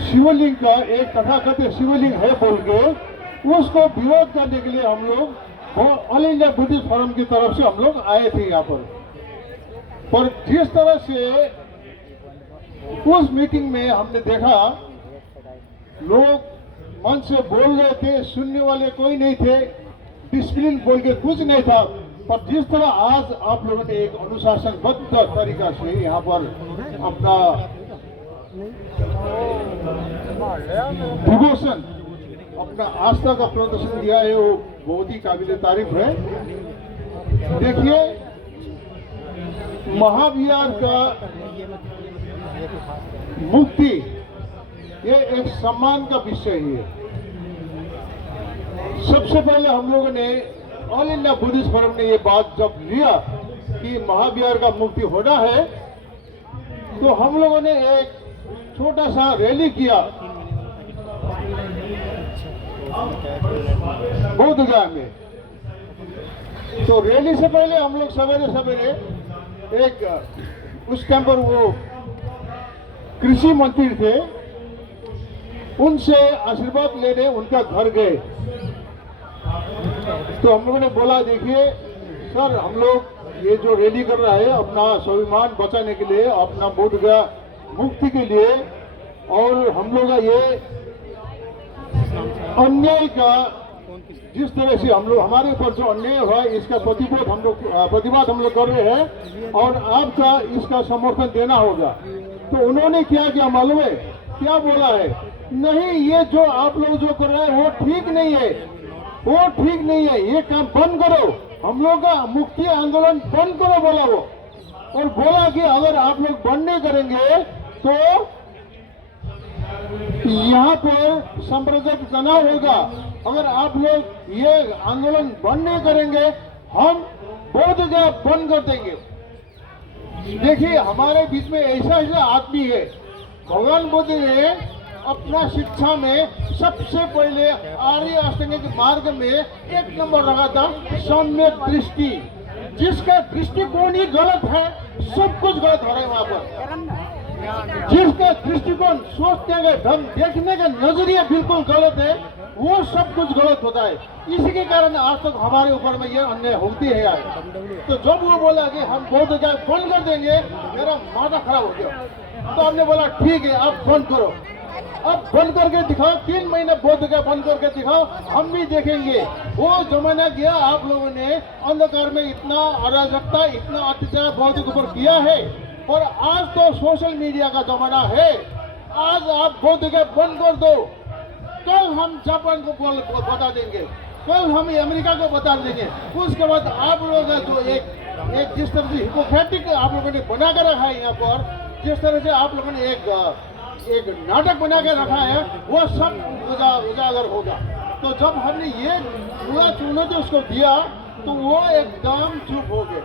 शिवलिंग का एक तथाकथित शिवलिंग है बोल के उसको विरोध करने के लिए हम लोग ऑल इंडिया बुद्धिस्ट फोरम की तरफ से हम लोग आए थे यहाँ पर जिस तरह से उस मीटिंग में हमने देखा लोग मन से बोल रहे थे, सुनने वाले कोई नहीं थे, डिसिप्लिन बोल के कुछ नहीं था। पर जिस तरह आज आप लोगों ने एक अनुशासनबद्ध तरीका से यहाँ पर अपना डिवोशन, अपना आस्था का प्रदर्शन दिया है, वो बहुत ही काबिल तारीफ है। देखिए, महाविहार का मुक्ति ये एक सम्मान का विषय है। सबसे पहले हम लोगों ने ऑल इंडिया बुद्धिस्ट फोरम ने ये बात जब लिया कि महाविहार का मुक्ति होना है, तो हम लोगों ने एक छोटा सा रैली किया बोधगया में। तो रैली से पहले हम लोग सवेरे सवेरे एक उस टाइम पर वो कृषि मंत्री थे, उनसे आशीर्वाद लेने उनका घर गए। तो हम लोगों ने बोला, देखिए सर, हम लोग ये जो रैली कर रहा है अपना स्वाभिमान बचाने के लिए, अपना बोधगया मुक्ति के लिए, और हम लोग का ये अन्याय का जिस तरह से हम लोग हमारे ऊपर जो अन्याय हुआ है इसका प्रतिवाद हम लोग कर रहे हैं और आपका इसका समर्थन देना होगा। तो उन्होंने क्या किया मालूम है? क्या बोला है? नहीं, ये जो आप लोग जो कर रहे हैं वो ठीक नहीं है, वो ठीक नहीं है, ये काम बंद करो, हम लोग का मुक्ति आंदोलन बंद करो बोला वो। और बोला कि अगर आप लोग बंद नहीं करेंगे तो यहाँ पर सांप्रदायिक तनाव होगा। अगर आप लोग ये आंदोलन बंद नहीं करेंगे हम बोधगया बंद कर देंगे। देखिए, हमारे बीच में ऐसा आदमी है, भगवान बुद्ध ने अपना शिक्षा में सबसे पहले आर्य अष्टांगिक के मार्ग में एक नंबर रखा था सम्यक दृष्टि। जिसका दृष्टिकोण ही गलत है सब कुछ गलत हो रहा है वहां पर। जिसका दृष्टिकोण, सोचने का ढंग, देखने का नजरिया बिल्कुल गलत है, वो सब कुछ गलत होता है। इसी के कारण आज तक हमारे ऊपर में ये अन्याय होती है यार। तो जब वो बोला कि हम बोधगया बंद कर देंगे, मेरा माथा खराब हो गया। तो हमने बोला ठीक है, आप बंद करो, अब बंद करके दिखाओ, 3 महीने बोधगया बंद करके दिखाओ, हम भी देखेंगे। वो जमाना गया, आप लोगों ने अंधकार में इतना अराजकता, इतना अत्याचार बौद्ध के ऊपर किया है, और आज तो सोशल मीडिया का जमाना है। आज आप बोधगया बंद कर दो, कल हम जापान को बता देंगे, कल हम अमेरिका को बता देंगे। उसके बाद आप लोगों का जो एक जिस तरह से हिपोक्रेटिक आप लोगों ने बना कर रखा है यहाँ पर, जिस तरह से आप लोगों ने एक नाटक बना के रखा है, वो सब उजागर होगा। तो जब हमने ये पूरा चुनौती उसको दिया तो वो एकदम चुप हो गए।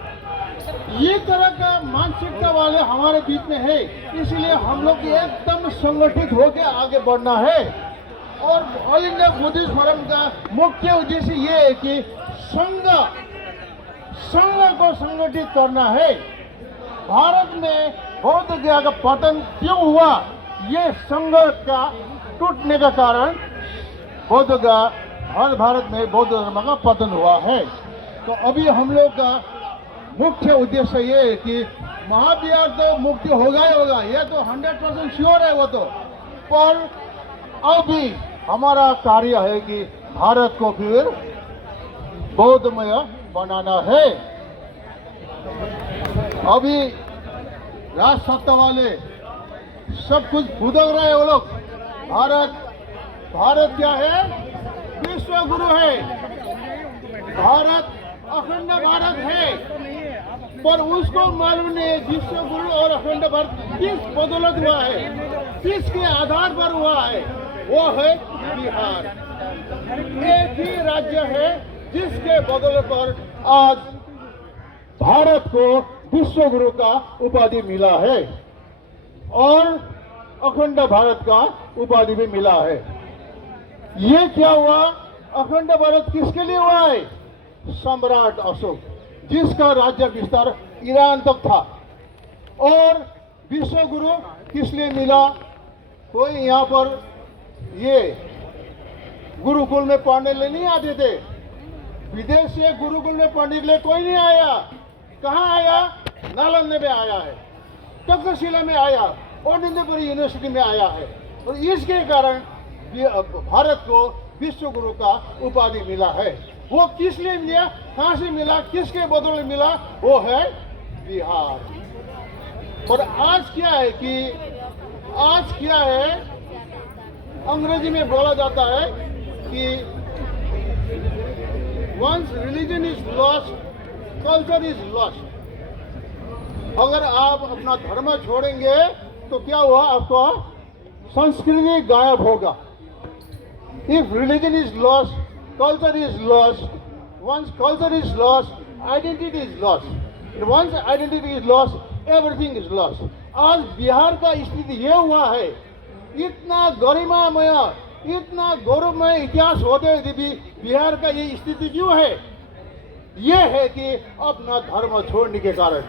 ये तरह का मानसिकता वाले हमारे बीच में है, इसलिए हम लोग एकदम संगठित होकर आगे बढ़ना है। और ऑल इंडिया बुद्धिस्ट फोरम का मुख्य उद्देश्य ये है कि संघ को संगठित करना है। भारत में बोधगया का पतन क्यों हुआ? ये संघ का टूटने का कारण बोधगया, हर भारत में बौद्ध धर्म का पतन हुआ है। तो अभी हम लोग का मुख्य उद्देश्य ये है कि महाविहार तो मुक्ति होगा ही होगा, ये तो 100% श्योर है वो तो। पर अभी हमारा कार्य है कि भारत को फिर बौद्धमय बनाना है। अभी राज सत्ता वाले सब कुछ भुदक रहे हैं वो लोग। भारत क्या है? विश्व गुरु है, भारत अखंड भारत है, पर उसको मालूम नहीं विश्व गुरु और अखंड भारत किस बदौलत हुआ है, किसके आधार पर हुआ है? वो है बिहार। एक ही राज्य है जिसके बदौलत पर आज भारत को विश्व गुरु का उपाधि मिला है और अखंड भारत का उपाधि भी मिला है। ये क्या हुआ? अखंड भारत किसके लिए हुआ है? सम्राट अशोक, जिसका राज्य विस्तार ईरान तक था। और विश्व गुरु किस लिए मिला? कोई यहाँ पर ये गुरुकुल में पढ़ने के लिए नहीं आते थे। विदेश से गुरुकुल में पढ़ने के लिए कोई नहीं आया। कहाँ आया? नालंदा में आया है, तक्षशिला में आया, ऑर्डिनरी यूनिवर्सिटी में आया है। और इसके कारण भारत को विश्व गुरु का उपाधि मिला है। वो किस लिए मिला, कहाँ से मिला, किसके बदले मिला? वो है बिहार। और आज क्या है कि अंग्रेजी में बोला जाता है कि once religion is lost, culture is lost. अगर आप अपना धर्म छोड़ेंगे तो क्या हुआ? आपका संस्कृति गायब होगा। If religion is lost, culture is lost. Once culture is lost, identity is lost. And once identity is lost, everything is lost. आज बिहार का स्थिति ये हुआ है, इतना गरिमामय, इतना गौरवमय इतिहास होते हुए भी बिहार का ये स्थिति क्यों है? ये है कि अपना धर्म छोड़ने के कारण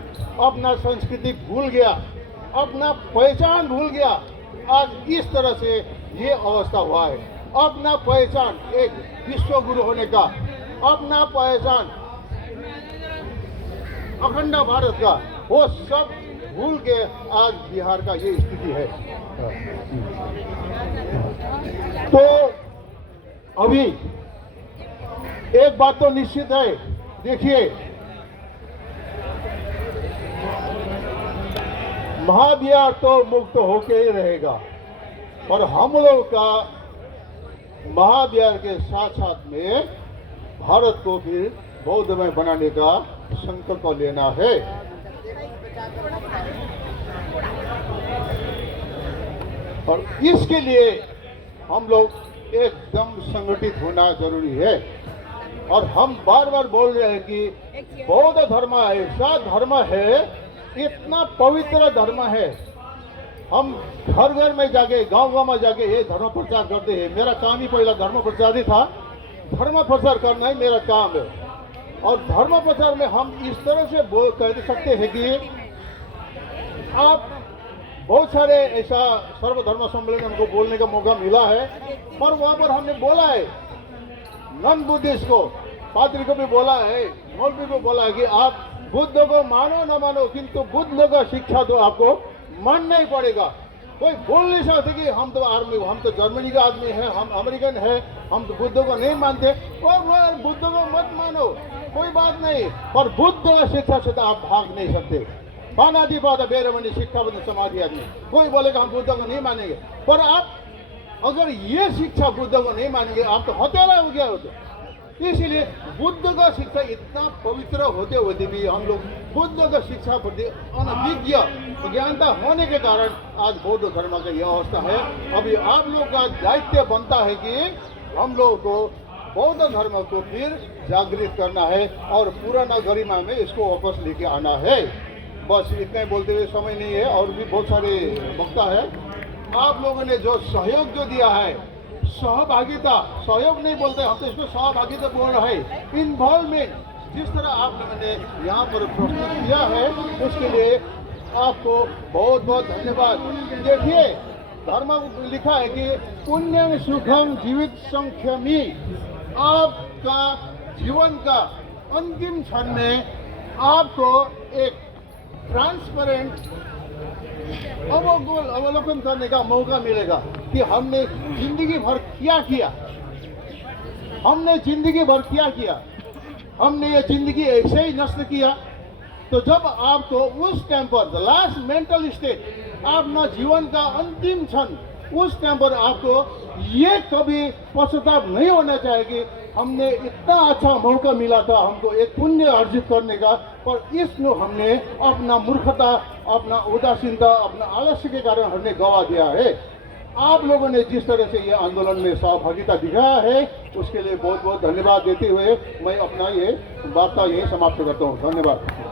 अपना संस्कृति भूल गया, अपना पहचान भूल गया। आज इस तरह से ये अवस्था हुआ है। अपना पहचान, एक विश्व गुरु होने का अपना पहचान, अखंड भारत का, वो सब भूल के आज बिहार का ये स्थिति है। तो अभी एक बात तो निश्चित है, देखिए महाबिहार तो मुक्त होके ही रहेगा और हम लोग का महाबिहार के साथ साथ में भारत को फिर बौद्धमय बनाने का संकल्प लेना है। और इसके लिए हम लोग एकदम संगठित होना जरूरी है। और हम बार बार बोल रहे हैं कि बौद्ध धर्म ऐसा धर्म है, इतना पवित्र धर्म है। हम घर घर में जाके, गांव गांव में जाके ये धर्म प्रचार करते हैं। मेरा काम ही पहला धर्म प्रचार ही था। धर्म प्रचार करना ही मेरा काम है। और धर्म प्रचार में हम इस तरह से कह सकते हैं कि आप बहुत सारे ऐसा सर्वधर्म सम्मेलन हमको बोलने का मौका मिला है, और वहां पर हमने बोला है, नॉन बुद्धिस्ट को, पादरी को भी बोला है, मौलवी को बोला है कि आप बुद्ध को मानो न मानो, किंतु बुद्ध का शिक्षा तो आपको मानना ही पड़ेगा। कोई बोल नहीं सकते कि हम तो आर्मी, हम तो जर्मनी का आदमी है, हम अमेरिकन है, हम तो बुद्ध को नहीं मानते। और बुद्ध को मत मानो, कोई बात नहीं, पर बुद्ध का शिक्षा से तो आप भाग नहीं सकते। पानादिपाद बेरमणि शिक्षाबद्ध समाधि आदमी, कोई बोलेगा हम बुद्ध को नहीं मानेंगे, पर आप अगर ये शिक्षा बुद्ध को नहीं मानेंगे, आप तो हत्यारा हो गया होते। इसीलिए बुद्ध का शिक्षा इतना पवित्र होते हुए भी हम लोग बुद्ध का शिक्षा प्रति अनभिज्ञ ज्ञानता होने के कारण आज बौद्ध धर्म का यह अवस्था है। अभी आप लोग का दायित्व बनता है कि हम लोगों को बौद्ध धर्म को फिर जागृत करना है और पुराना गरिमा में इसको वापस लेके आना है। बस इतना ही बोलते हुए समय नहीं है, और भी बहुत सारे वक्ता है। आप लोगों ने जो सहयोग जो दिया है, सहभागिता, सहयोग नहीं बोलते हम तो इसको सहभागिता बोल रहे हैं, इन्वॉल्वमेंट, जिस तरह आप लोगों ने यहाँ पर प्रस्तुत किया है, उसके लिए आपको बहुत बहुत धन्यवाद। देखिए धर्म लिखा है कि पुण्यम सुखम जीवित संख्यमी, आपका जीवन का अंतिम क्षण में आपको एक ट्रांसपेरेंट अवलोकन करने का मौका मिलेगा कि हमने जिंदगी भर क्या किया, हमने जिंदगी भर क्या किया, हमने ये जिंदगी ऐसे ही नष्ट किया। तो जब आपको उस टाइम पर द लास्ट मेंटल स्टेट, अपना जीवन का अंतिम क्षण, उस टाइम पर आपको ये कभी पश्चाताप नहीं होना चाहिए कि हमने इतना अच्छा मौका मिला था हमको एक पुण्य अर्जित करने का, पर इसमें हमने अपना मूर्खता, अपना उदासीनता, अपना आलस्य के कारण हमने गवा दिया है। आप लोगों ने जिस तरह से ये आंदोलन में सहभागिता दिखाया है, उसके लिए बहुत बहुत धन्यवाद देते हुए मैं अपना ये वार्ता यही समाप्त करता हूँ। धन्यवाद।